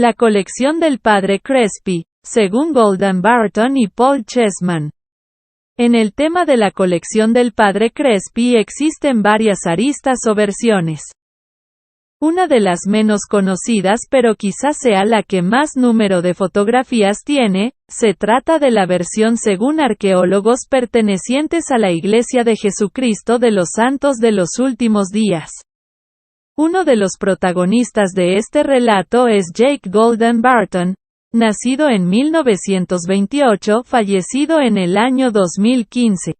La colección del Padre Crespi, según Barton y Paul Chessman. En el tema de la colección del Padre Crespi existen varias aristas o versiones. Una de las menos conocidas, pero quizás sea la que más número de fotografías tiene, se trata de la versión según arqueólogos pertenecientes a la Iglesia de Jesucristo de los Santos de los Últimos Días. Uno de los protagonistas de este relato es Jake Barton, nacido en 1928, fallecido en el año 2015.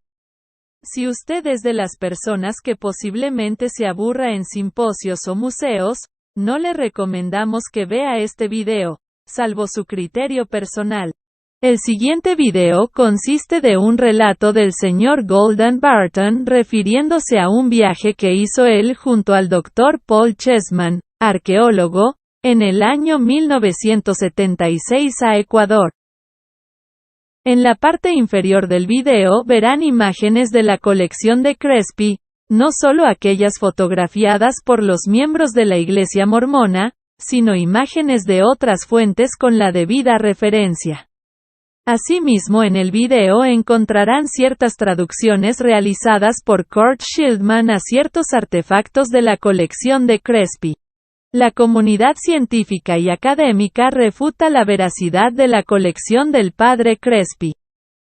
Si usted es de las personas que posiblemente se aburra en simposios o museos, no le recomendamos que vea este video, salvo su criterio personal. El siguiente video consiste de un relato del señor Barton refiriéndose a un viaje que hizo él junto al Dr. Paul Chessman, arqueólogo, en el año 1976 a Ecuador. En la parte inferior del video verán imágenes de la colección de Crespi, no solo aquellas fotografiadas por los miembros de la Iglesia mormona, sino imágenes de otras fuentes con la debida referencia. Asimismo, en el video encontrarán ciertas traducciones realizadas por Kurt Schildman a ciertos artefactos de la colección de Crespi. La comunidad científica y académica refuta la veracidad de la colección del Padre Crespi.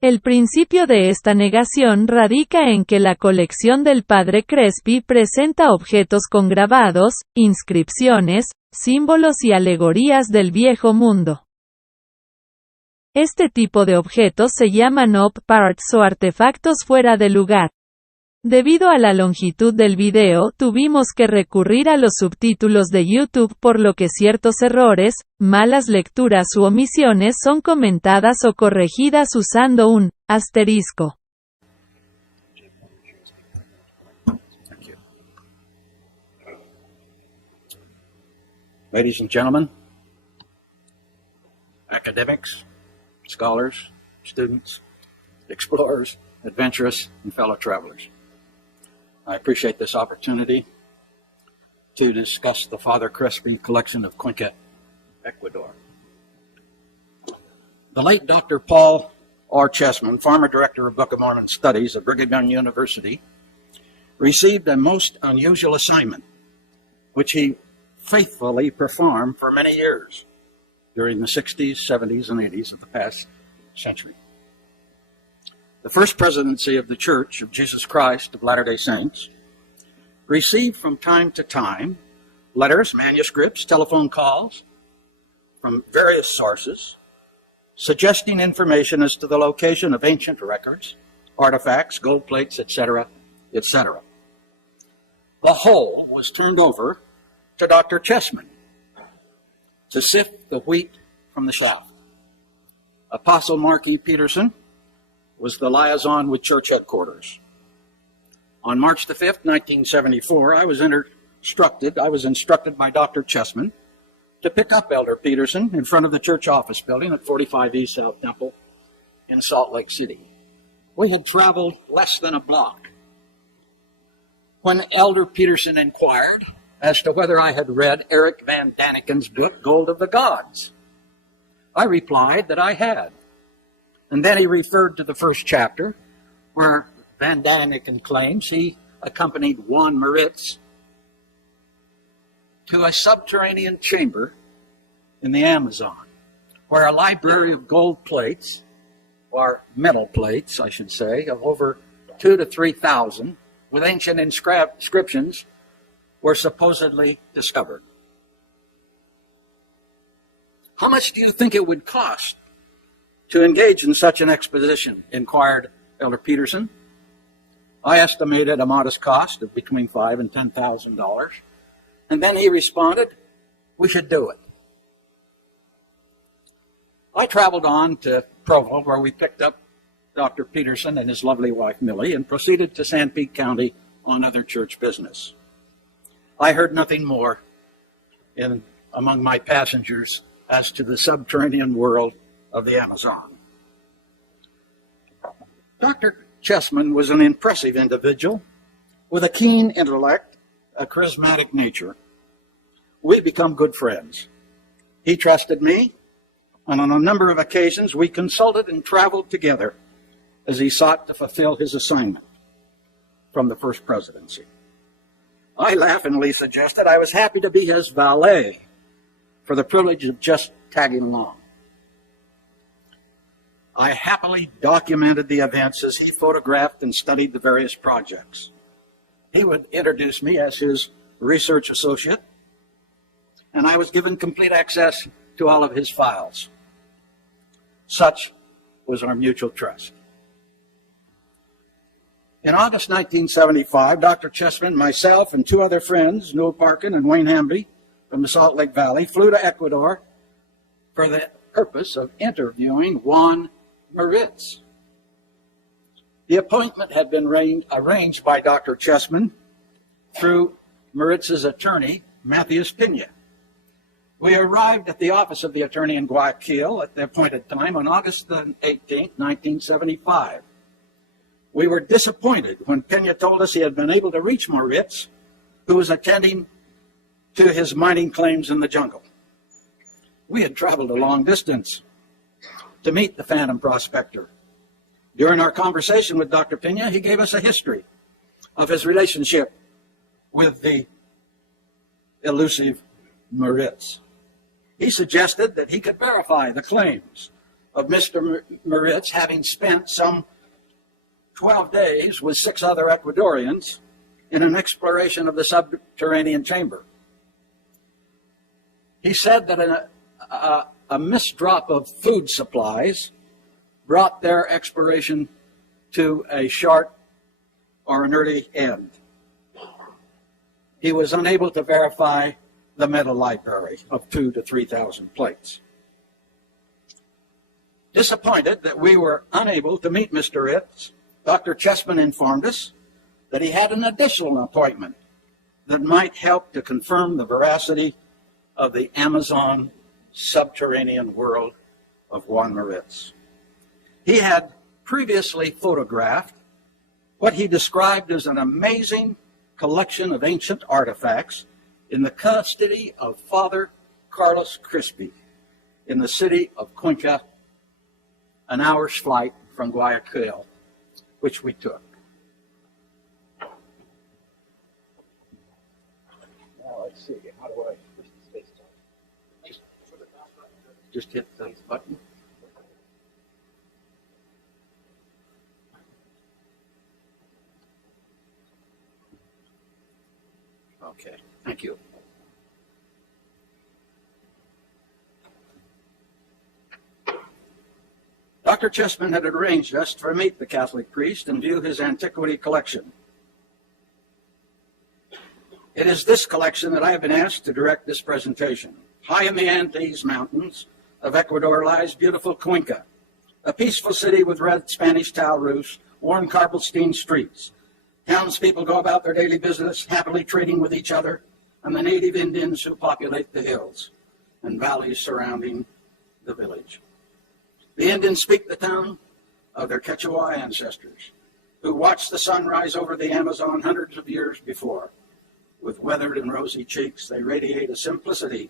El principio de esta negación radica en que la colección del Padre Crespi presenta objetos con grabados, inscripciones, símbolos y alegorías del Viejo Mundo. Este tipo de objetos se llaman op parts o artefactos fuera de lugar. Debido a la longitud del video, tuvimos que recurrir a los subtítulos de YouTube, por lo que ciertos errores, malas lecturas u omisiones son comentadas o corregidas usando un asterisco. Ladies and gentlemen, academics, scholars, students, explorers, adventurous, and fellow travelers. I appreciate this opportunity to discuss the Father Crespi collection of Cuenca, Ecuador. The late Dr. Paul R. Chessman, former director of Book of Mormon Studies at Brigham Young University, received a most unusual assignment, which he faithfully performed for many years during the 60s, 70s, and 80s of the past century. The first presidency of the Church of Jesus Christ of Latter-day Saints received from time to time letters, manuscripts, telephone calls from various sources suggesting information as to the location of ancient records, artifacts, gold plates, etc., etc. The whole was turned over to Dr. Chessman to sift the wheat from the chaff. Apostle Mark E. Peterson was the liaison with church headquarters. On March the 5th, 1974, I was instructed by Dr. Chessman to pick up Elder Peterson in front of the church office building at 45 East South Temple in Salt Lake City. We had traveled less than a block when Elder Peterson inquired as to whether I had read Eric Van Daniken's book, Gold of the Gods. I replied that I had. And then he referred to the first chapter, where Van Daniken claims he accompanied Juan Moritz to a subterranean chamber in the Amazon, where a library of gold plates, or metal plates, I should say, of over 2,000 to 3,000, with ancient inscriptions, were supposedly discovered. How much do you think it would cost to engage in such an expedition? Inquired Elder Peterson. I estimated a modest cost of between $5,000 and $10,000. And then he responded, we should do it. I traveled on to Provo, where we picked up Dr. Peterson and his lovely wife, Millie, and proceeded to Sanpete County on other church business. I heard nothing more among my passengers as to the subterranean world of the Amazon. Dr. Chessman was an impressive individual with a keen intellect, a charismatic nature. We become good friends. He trusted me, and on a number of occasions we consulted and traveled together as he sought to fulfill his assignment from the First Presidency. I laughingly suggested I was happy to be his valet for the privilege of just tagging along. I happily documented the events as he photographed and studied the various projects. He would introduce me as his research associate, and I was given complete access to all of his files. Such was our mutual trust. In August 1975, Dr. Chessman, myself, and two other friends, Noel Parkin and Wayne Hamby from the Salt Lake Valley, flew to Ecuador for the purpose of interviewing Juan Moritz. The appointment had been arranged by Dr. Chessman through Moritz's attorney, Matthias Pena. We arrived at the office of the attorney in Guayaquil at the appointed time on August 18, 1975. We were disappointed when Pena told us he had been able to reach Moritz, who was attending to his mining claims in the jungle. We had traveled a long distance to meet the phantom prospector. During our conversation with Dr. Pena, he gave us a history of his relationship with the elusive Moritz. He suggested that he could verify the claims of Mr. Moritz having spent some 12 days with 6 other Ecuadorians in an exploration of the subterranean chamber. He said that a misdrop of food supplies brought their exploration to a short or an early end. He was unable to verify the metal library of 2,000 to 3,000 plates. Disappointed that we were unable to meet Mr. Ritz, Dr. Chessman informed us that he had an additional appointment that might help to confirm the veracity of the Amazon subterranean world of Juan Moritz. He had previously photographed what he described as an amazing collection of ancient artifacts in the custody of Father Carlos Crespi in the city of Cuenca, an hour's flight from Guayaquil, which we took. Now let's see, how do I push the space bar? Just hit the button. Okay, thank you. Dr. Chessman had arranged us to meet the Catholic priest and view his antiquity collection. It is this collection that I have been asked to direct this presentation. High in the Andes Mountains of Ecuador lies beautiful Cuenca, a peaceful city with red Spanish tile roofs, worn cobblestone streets. Townspeople go about their daily business, happily trading with each other, and the native Indians who populate the hills and valleys surrounding the village. The Indians speak the tongue of their Quechua ancestors, who watched the sun rise over the Amazon hundreds of years before. With weathered and rosy cheeks, they radiate a simplicity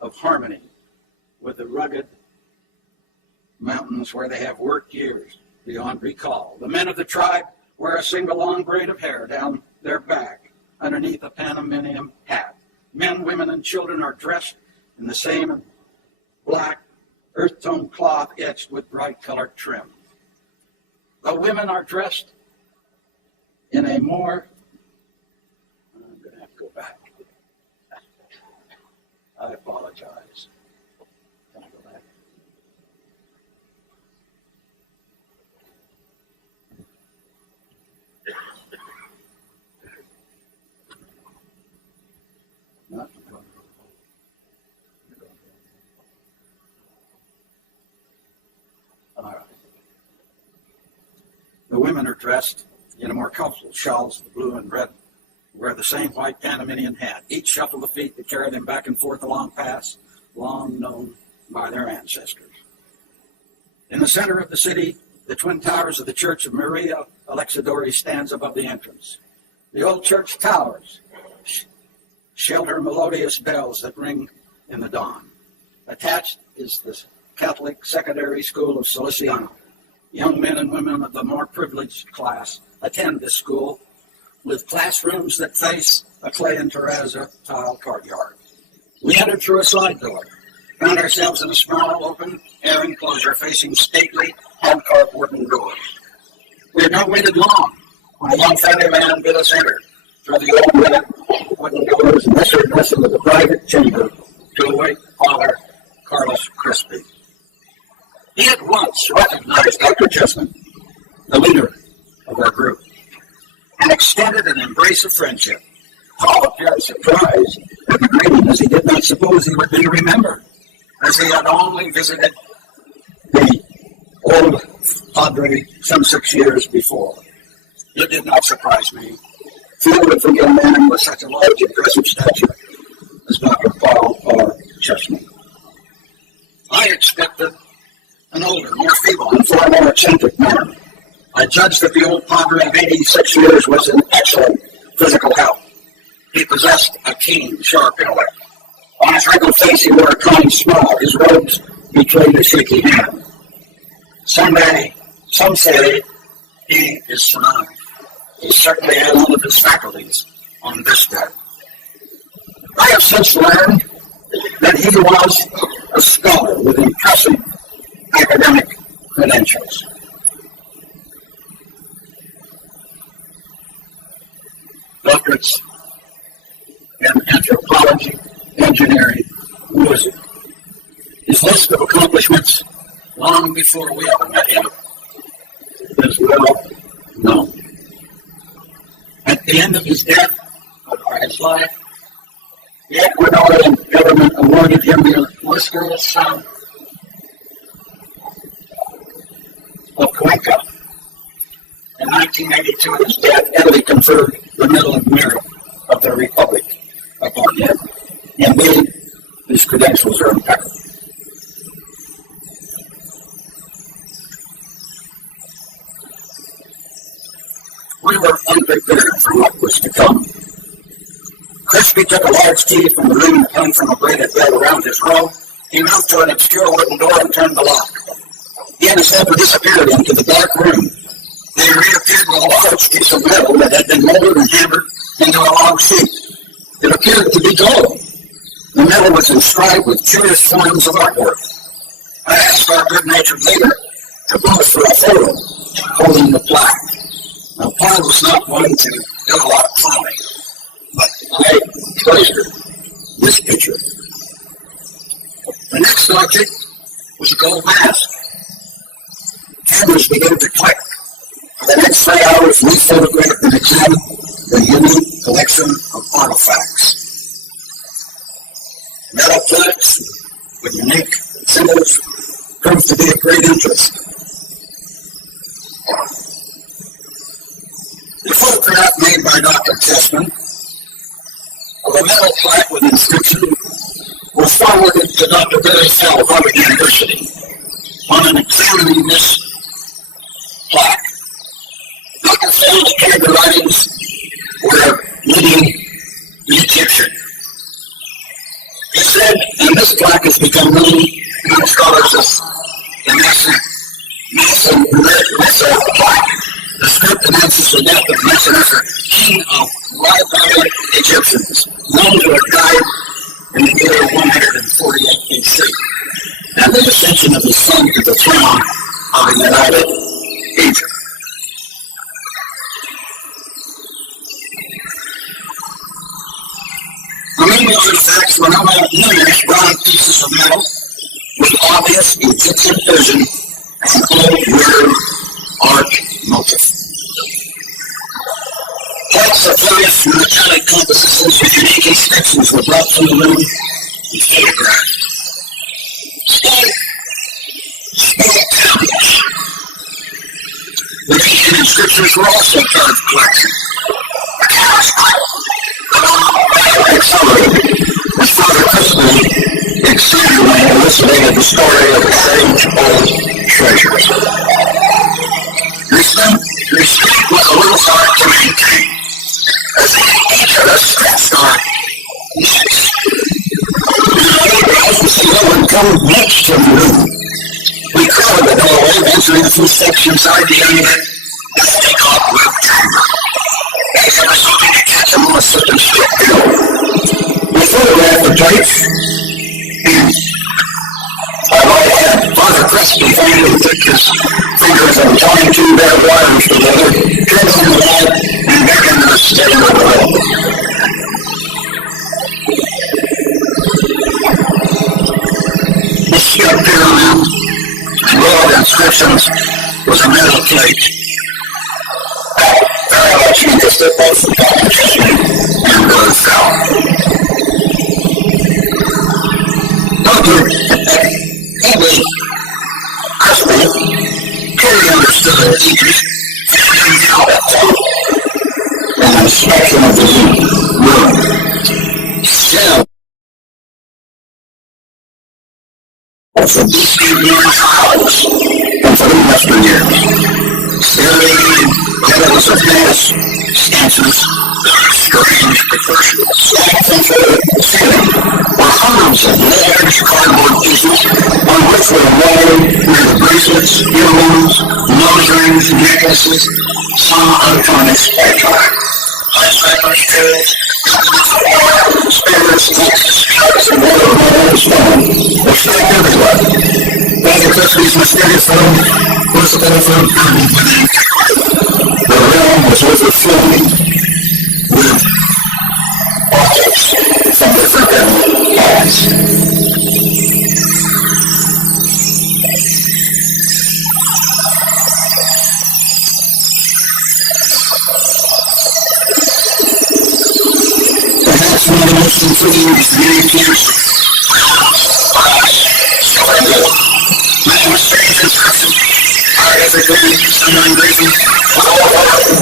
of harmony with the rugged mountains where they have worked years beyond recall. The men of the tribe wear a single long braid of hair down their back underneath a Panamanian hat. Men, women, and children are dressed in the same black earth tone cloth etched with bright colored trim. The women are dressed in a more, I'm going to have to go back. I apologize. Can I go back? Not all right. The women are dressed in a more colorful shawls, the blue and red, wear the same white Panamanian hat. Each shuffle the feet that carry them back and forth along paths long known by their ancestors. In the center of the city, the twin towers of the Church of Maria Alexandria stands above the entrance. The old church towers shelter melodious bells that ring in the dawn. Attached is the Catholic Secondary School of Salesiano. Young men and women of the more privileged class attend this school with classrooms that face a Clay and Terrazza tile courtyard. We entered through a side door, found ourselves in a small open-air enclosure facing stately hand-carved wooden doors. We had not waited long when a young family man bid us enter through the old red wooden doors and ushered us into the private chamber to await Father Carlos Crespi. He at once recognized Dr. Chessman, the leader of our group, and extended an embrace of friendship. Paul appeared surprised at the greeting, as he did not suppose he would be remembered, as he had only visited the old Padre some 6 years before. It did not surprise me. Few would forget a man with such a large, impressive stature as Dr. Paul R. Chessman. I expected an older, more feeble, and far more eccentric man. I judged that the old Padre of 86 years was in excellent physical health. He possessed a keen, sharp intellect. On his wrinkled face he wore a kind smile. His robes betrayed a shaky hand. Some say he is senile. He certainly had all of his faculties on this day. I have since learned that he was a scholar with impressive academic credentials. Doctorates in anthropology, engineering, music. His list of accomplishments, long before we ever met him, is well known. At the end of his death, or his life, the Ecuadorian government awarded him the illustrious son of Cuenca. In 1982, at his death, Italy conferred the Medal of Merit of the Republic upon him. Indeed, his credentials are impeccable. We were unprepared for what was to come. Crespi took a large key from the ring that hung from a braided belt around his robe. He moved to an obscure wooden door and turned the lock. He and his helper disappeared into the dark room. They reappeared with a large piece of metal that had been molded and hammered into a long sheet. It appeared to be gold. The metal was inscribed with curious forms of artwork. I asked our good-natured leader to pose for a photo, holding the plaque. Now, Paul was not one to do a lot of clowning, but I treasured this picture. The next object was a gold mask. Cameras began to click. For the next 3 hours, we photographed and examined the unique collection of artifacts. Metal plaques with unique symbols proved to be of great interest. The photograph made by Dr. Chessman of a metal plaque with inscription was forwarded to Dr. Barry Fell of Harvard University. On an examining this plaque, Dr. Fell declared the writings were leading the Egyptian. He said, and this plaque has become known among scholars as the Massa plaque. The script announces the death of Massa, king of barbarian Egyptians, known to have died in the year 148 BC, and the ascension of his son to the throne of the United Egypt. Among the artifacts were numerous round pieces of metal with obvious Egyptian vision and old weird arch motif. Plaques of various metallic compositions with unique inscriptions were brought from the room and photographed. Small tablets with ancient inscriptions were also part of the collection. A cast as Father Crespi exceedingly elucidated the story of the age-old treasures. Restraint was a little hard to maintain, as each of us stretched our necks. The eyebrows were so low and room next to the room. We covered the doorway, entering through steps inside the unit. Let's take off room camera. As I was hoping to catch him on a certain strip bill. We photographed the place. I right ahead, Father Crespi finally took his fingers and joined two bare wires together, turned on the light, and began to steady the wheel. The strip pyramid, broad inscriptions, was a metal plate. Very much interested both Dr. Chessman and Brother Fell. Dr. Padre, Crespi, clearly understood the teachers and the inspection of the room. Still, for these years hours and for the Western years, still they needed levels of mass, stances, strange proportions. Stacked into the ceiling were hundreds of large cardboard pieces on which were woven with bracelets, earrings, nose rings, necklaces, some untarnished by time. Alzheimer's pills, spirits, cups, and water stone were stacked everywhere. Father Crespi's mysterious room was overflowing with the realm was overflowing with objects from the forbidden lands. Perhaps one of the most intriguing experiences artifically, some engraving,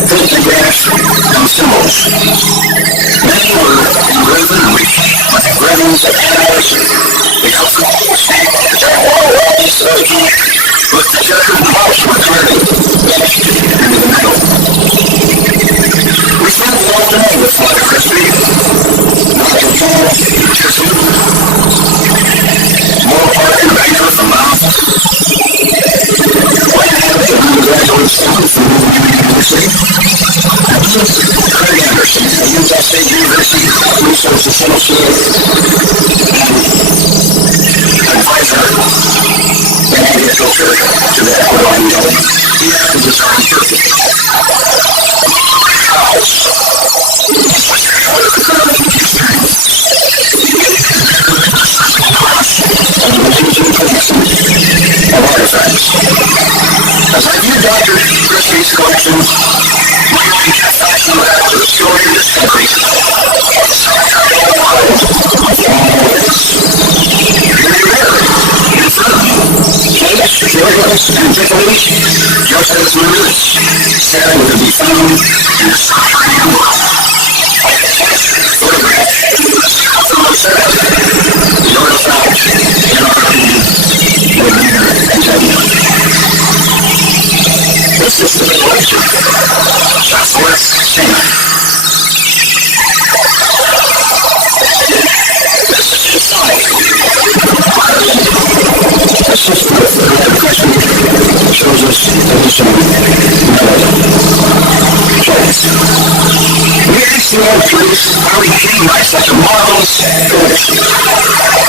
photographs, and symbols. Many were engraven and replaced with engravings of animals, the alphabet, with the German cross recorded etched into the metal. We spent the afternoon with Father Crespi, Dr. Chessman, more Parker Baker from Mount. Graduate student from University, Craig Anderson, a Utah State University Research Associate and advisor in agriculture to the Ecuadorian government. He has to design perfect house. And the Legion collection of artifacts. As I view Dr. Crespi's collections, my mind kept flashing back to the story of discovery. Very rare, in front of me, cakes, curios, antiquities, just as roots, said to be found in a subterranean world. Photographed from the set, the artifact, in our opinion, were rare and genuine. This is the collection of Coleccion. This is inside. The system of the question shows us additional choice. We asked the old priest how he came by such a marvelous collection.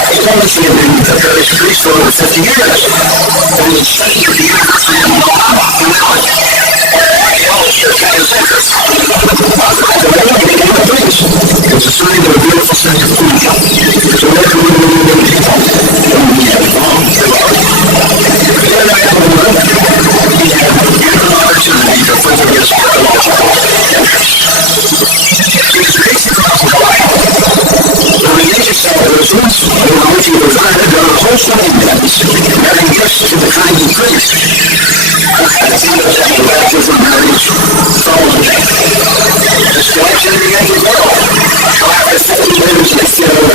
He told us he had been a parish priest for over 50 years. And he studied at the University of Alabama in college. Archaeology or kind of interest. It's a sign of a beautiful sense of food. So we're going to move into detail. We have long then I have a look. We have given an opportunity to further his archaeological interest. It's based across the line. The religious celebrations over which he presided are a wholesome events, bearing gifts to the kind of priest. At the end of the baptism marriage, following death. This collection began to grow. After 50 years, they filled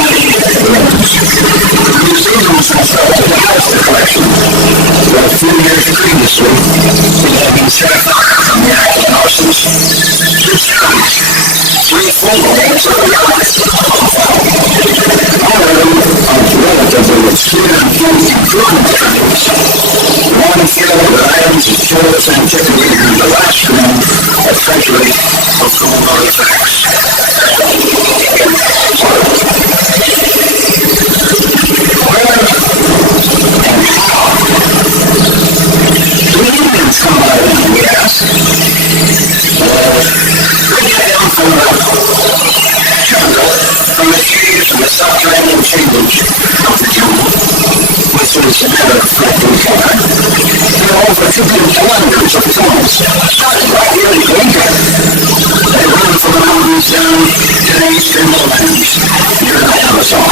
many rooms. The museums themselves have housed the collection. But a few years previously, it had been set apart from the act of arsons. Two studies, 3 full rooms of the artist. All of them are relatively obscure. important things. One field with items of curious antiquity and the last room a treasury of gold artifacts. Where and how do aliens come by then, we ask? They get down from the jungle, from the caves and the subterranean chambers of the jungle, which is another frightful fire. There are over 2 billion kilometers of tunnels, starting right here in India. They run from the mountains down to the eastern lowlands, near the Amazon.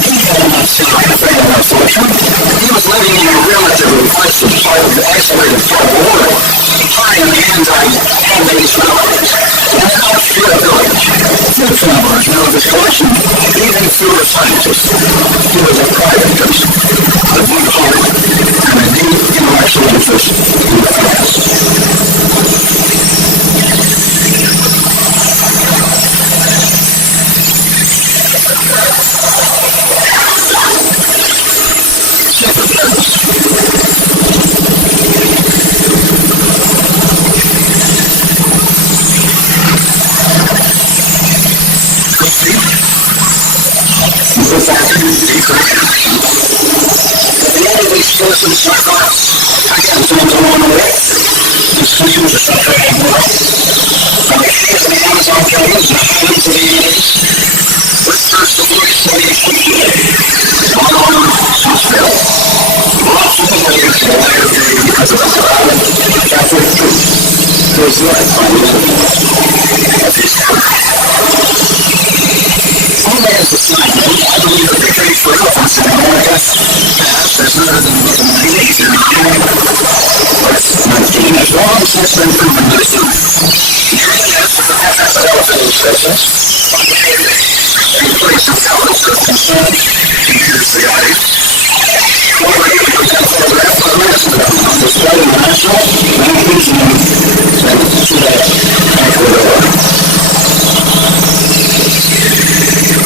He had not seen anything of that fortune. He was living in a relatively isolated part of the world, flying hand-based mountains, in an outfield village. Few travelers know of his collection, even fewer scientists. He was a private person, a deep heart, and a deep intellectual interest in the past. Citizens circles, again, some of them on the way. This country was a separated world. From the caves of the Amazon caves and the highlands of the Andes, whispers the voice of the hospital. Lots of familiar to the light of day because of the crowd of Catholic truth. There's life on the end of his country. Only as a side note, I believe that the case for elephants in America past has never been within the 90s or 19 has long since been proven to be true. Nevertheless, the presence of elephant inscriptions on the caves, including some tablets of concern, computers to guide, or a photograph of a medicine on display in the National Museum in Chile, Ecuador.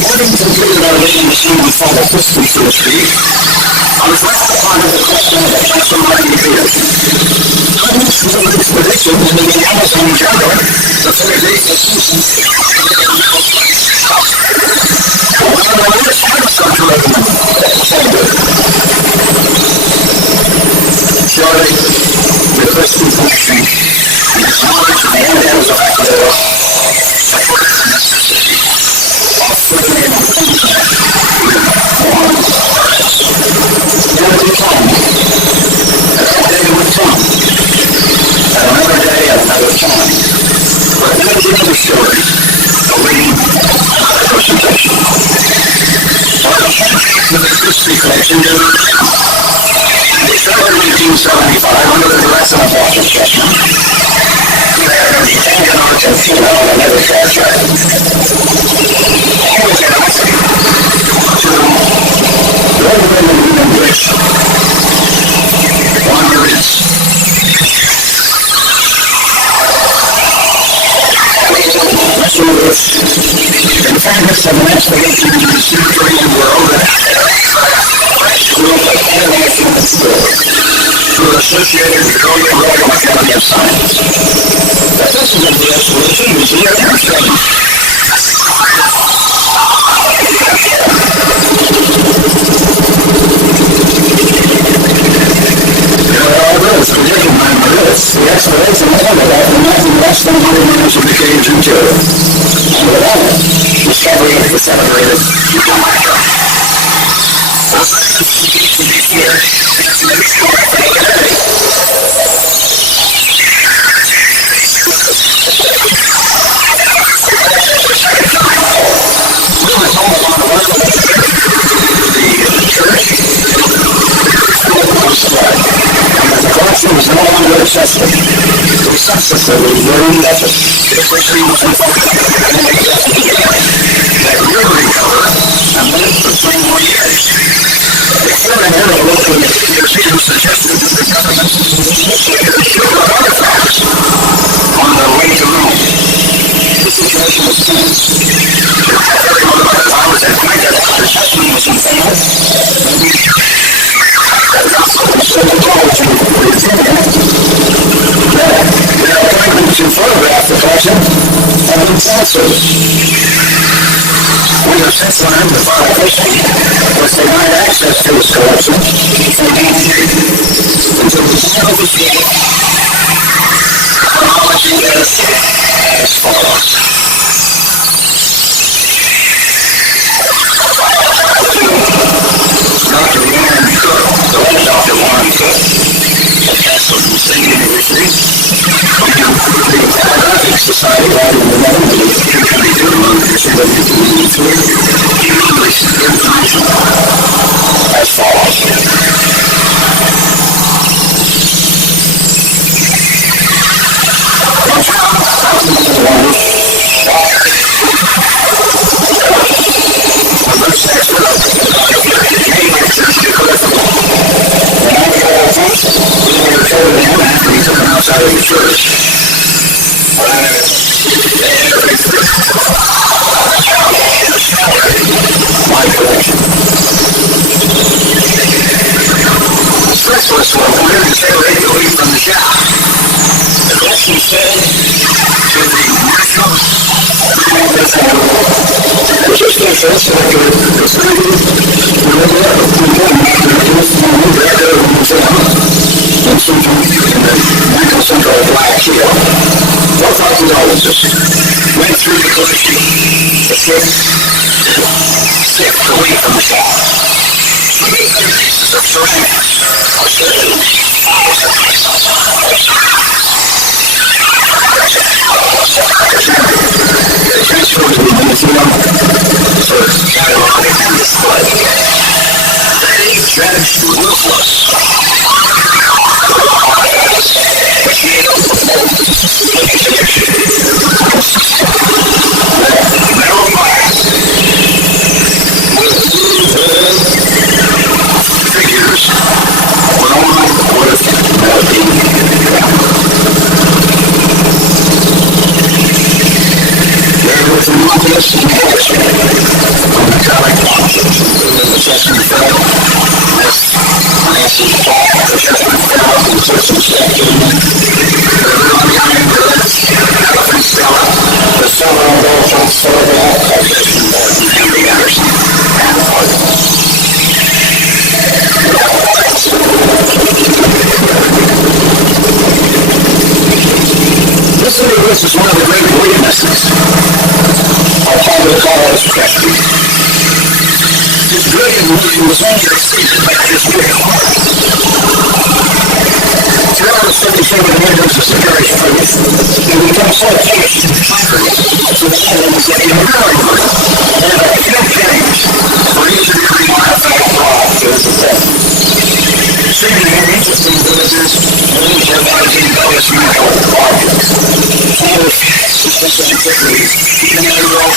Having completed our reading this evening for the history for the tree, I was left upon the question of the Chessman Computer. Students who made this prediction in the Amazon jungle, the third day of the season, one of the latest harvest curriculum, surely the Crespi collection and its knowledge of the end-ends of Ecuador supported the necessity of putting in contact with one artist. There would be time. That day would come. And another day, another time. But there is another story awaiting another presentation. Well, the Crespi collection did they started in 1875 under the direction of Dr. Chessman, who had been detained in Argentina on another contract. He was in Africa to learn women in English. One is in fairness of an expedition into the Mediterranean world that group of international schools who are associated with the Royal Academy of Science. The thesis of the expedition was near everything. There are all those who did remember this. The expedition ended after nothing less than 100 miles of the caves and two. And without it, discovery of the celebrated America. The science needs to be here, and it's never correct for the day. We were told on the way to the church, the collection was no longer accessible. We substituted very method, which we was that will recover and live for 3 more years. The Cuban era local museum suggested that the government initiated a tour of artifacts on the way to Rome. The situation was tense. Everyone by the time was at night that Dr. Chessman was in collection have been censored. We have since learned the file history was denied access to his collection for decades until the time of his death. Chronology is as follows. Dr. Warren Cook, the late Dr. Warren Cook, a professor from State University, and the Biographic Society, right in the name of the 222 month English information as follows. After he took him outside of the church. My collection. Specialists were appointed to separate the wheat from the chaff. The collection said to the national Central Black Hill, both archaeologists went through the collection to sift the wheat from the chaff. 300 pieces of ceramics are said to transferred to the museum for cataloging and display. They judged ruthless. Metal glass with figures when only worth melting. There was a nucleus in collection of metallic objects, including the Chessman fell, this massive clock, the Chessman fell, and Chessman statue, the Roman goods, elephant stela, the silver and gold photograph of Chessman Barton, Henry Anderson, and Padre. This is one of the great weaknesses of Padre Crespi. His brilliant movie was only exceeded by his big heart. 377 windows of superior truth, and become so attached to the country to the evidence that invariably there are few pennies for each of every modified fraud to his effect. Seemingly more interesting villages than each of managing various medical objects. All of suspicious antiquities, even in the world.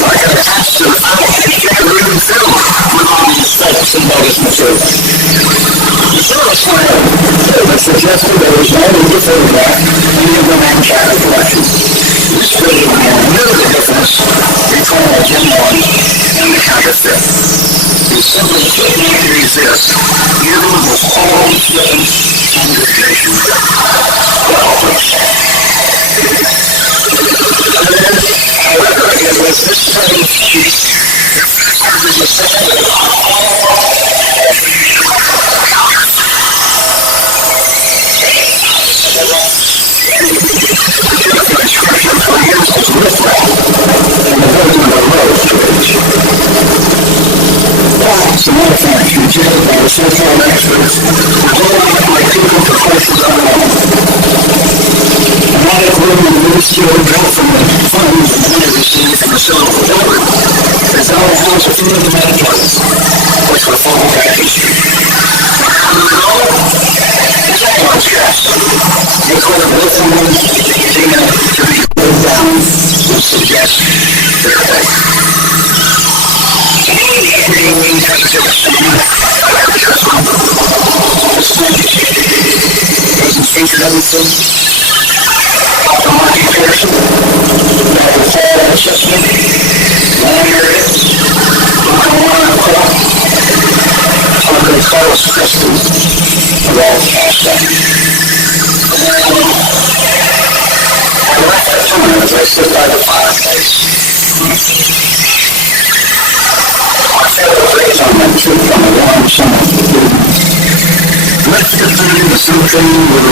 I can attach to the final picture and even film with all these facts and bonus material. The service line that suggested there was no need to photograph any of the main chapter collections. This video knew the difference between the genuine and the counterfeit. It simply could not resist even the whole given congregation. However, it was this same piece that was essentially some other facts rejected by the so-called experts were all like people proportions of their own. A lot of room in the ministry built from the funds and money received from the silver delivered is now a house of few of the meditaries, which were full of package. On the goal, it's anyone's guess. They call it lithium, Tina, to be pulled down, would suggest their faith. Everything means that it's a sin. This thing doesn't feature everything. Dr. Marty Pearson, Dr. Paul Chessman, area. My uncle, Uncle Carlos Crespi, of all Canada. I left that time as I sit by the fireplace. I felt the breeze on my cheek on a warm summer evening. Let's get through the something with the